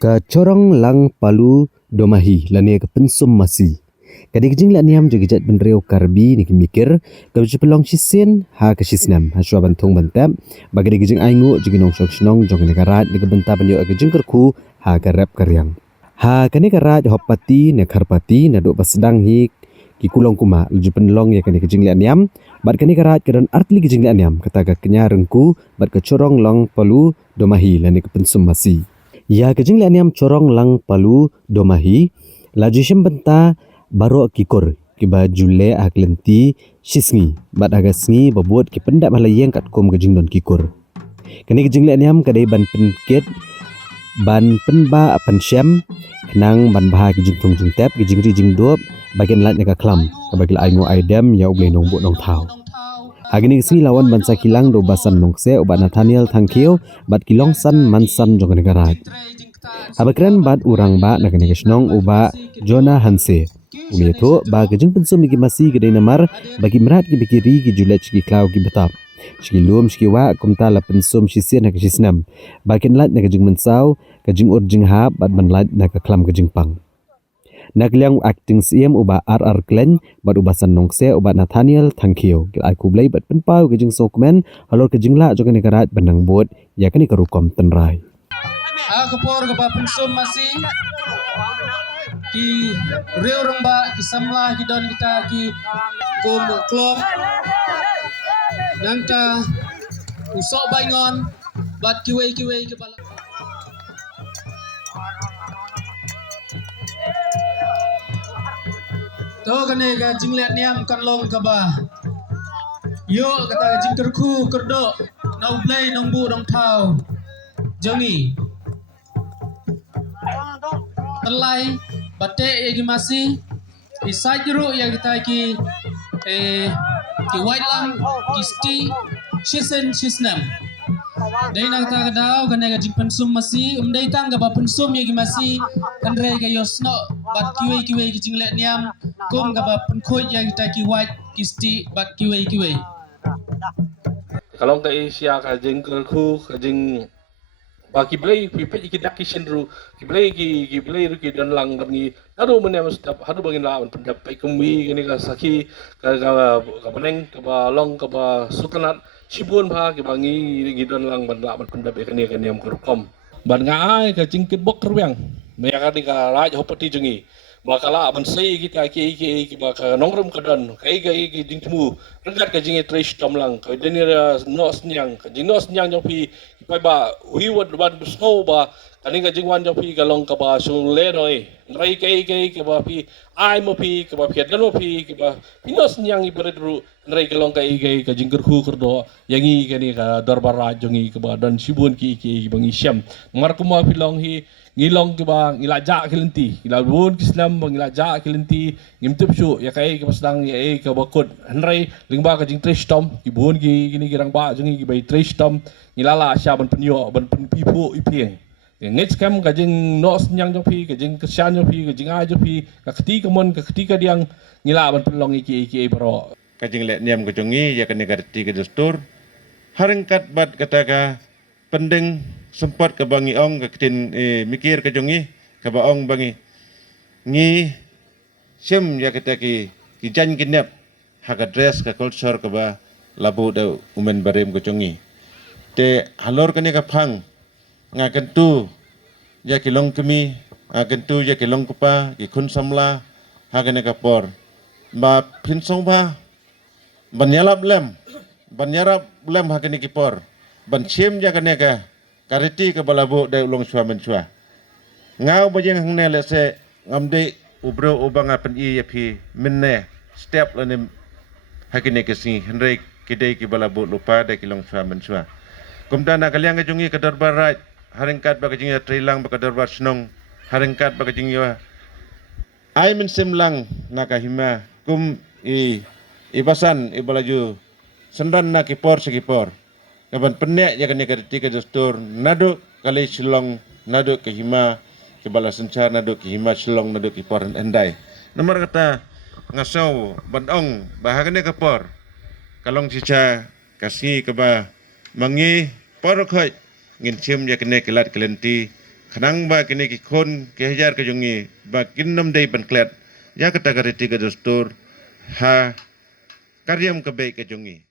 Ka corong lang palu domahi lani ka pensum masi. Kadi kejing la niam juga jat benreu karbi ni mikir ka pelong sisen ha ka sisnam ha shwa bantung bantap bagi kejing aingu juga nong shok shnong jong ni karat ni benta penyo ka kejing kerku ha ka rap karyang. Ha kani karat hopati ne karpati na do pasdang hi ki kulong kuma luju penlong ya kani kejing la niam bat kani karat kedan artli kejing la niam kata ka kenya rengku bat ka corong lang palu domahi lani ka pensum masi. Ya kejing la niam corong lang palu domahi laju shem benta baro kikor ki baju le aklenti shisngi bat aga sngi babuat ki pendak malayeng kat kom kejing don kikor. Kani kejing la niam kadai ban penket ban penba apan syam kenang ban bah kejing tung jing tap kejing rijing dop bagian lat ka klam ka bagil aingo aidam ya uble nong bu nong thau. Agni sini lawan bansa kilang do basan nongse obat Nathaniel Thangkio bat kilong san mansan jong negarat. Abakran bat urang ba nak negasnong uba Jonah Hanse. Umi itu ba kejeng pensum gi masi gede namar bagi merat gi bikiri gi julet gi klau gi betap. Shki lum shki wa kumta la pensum shisien nak shisnam. Bakin lat nak kejeng mensau kejeng urjing hab bat banlat nak klam kejeng pang. Nak liang acting siem uba RR Glen bat ubasan nongse uba Nathaniel Thangkio gil aku blai bat penpau kejeng sokmen halor kejeng la jong negarat benang bot ya kani karukom tenrai. Kapor ka pensum masih ki reu remba ki samla ki don kita ki kum klok nangka usok baingon bat kiwei ki bala to kane ka jinglet niam kan long ka ba yo kata jingkerku kerdo nau blai nong bu dong thau jangi telai bate egi masih isai juru yang kita ki white lang ki sti shisen shisnam dai nang ta kadau kana ga jing pensum masih dai tang ga ba pensum yegi masih kanre ga yosno bat kiwe ki jing let niam kum ga ba penkhoi yang kita ki white ki sti bat kiwe kalau ka Asia ka jing ku ka jing bagi play pipet ikidak kisendru ki play ru ki dan lang bagi aduh menyam sedap aduh bagi lawan pendapat kemi kini ka saki ka peneng ka long ka sultanat sibun ba ki bangi ki dan lang ban lawan pendapat kini am kurkom ban ngai ka jingkit bok kerwang meya ka di ka raj hopati jungi bakala ban sei kita ki baka nongrum kadan kai jing temu rengat ka jingi trish tomlang ka denira nos nyang ka jinos nyang jopi pai ba wiwat ban snow ba kaning ka jingwan jopi ka long ka ba su le noi rai kai ka ba pi ai mo pi ka ba piat mo pi ka ba pinos nyang i beredru rai ka long kai ka jingker khu kerdo yangi kani ka darbar rajongi ka ba dan sibun ki bangi syam mar kuma pilong hi ngilong ke bang ilaja kelenti ilabun kislam bang ilaja kelenti ngimtup syu ya kai ke pasdang ya ke bakut henrai lingba ka jing trish tom ibun gi gini girang ba jungi gi bai trish tom ngilala sya ban penyo ban pipu ipieng next kam ka jing nos nyang jopi ka jing kesyan jopi ka jing a jopi ka keti kemon ka keti ka diang ngila ban pelong iki bro ka jing le niam ka jungi ya ka negarti ka dastur haringkat bat kataka pendeng sempat ke bangi ong ke ketin mikir ke jongi ke baong bangi ngi sem ya kita ki jan kinap hak dress ke culture ke ba labu da umen barem ke jongi te halor kene ka phang ngaken tu ya kilong kemi ngaken tu ya kilong kupa ki khun samla hakene ka por ba pinsong ba banyarap lem hakene ki por ban sem ya kene ka kariti ke balabu dari ulong sua mensua. Ngau bajeng hang ne lese ngamde ubro ubang apen I yapi minne step lane hakine kesi henry kidai ke balabu lupa dari kilong sua mensua. Kumta nak kaliang ke jungi ke darbar raj haringkat baka jingi trilang baka darbar senong haringkat baka jingi wa ai min simlang nakahima kum ibasan ibalaju sendan nak kipor sekipor. Kapan penek ya kena ketika dastur naduk kali silong naduk ke hima ke bala sencar naduk ke hima silong naduk ke poran endai. Nomor kata ngasau bandong bahagane ke por kalong cica kasih ke bah mangi por khoi ngin cium ya kena kelat kelenti Kanang ba kini ki kon ke hajar ke jongi ba kinnam dei penklet ya kata kariti ke dastur ha karyam ke baik ke jongi.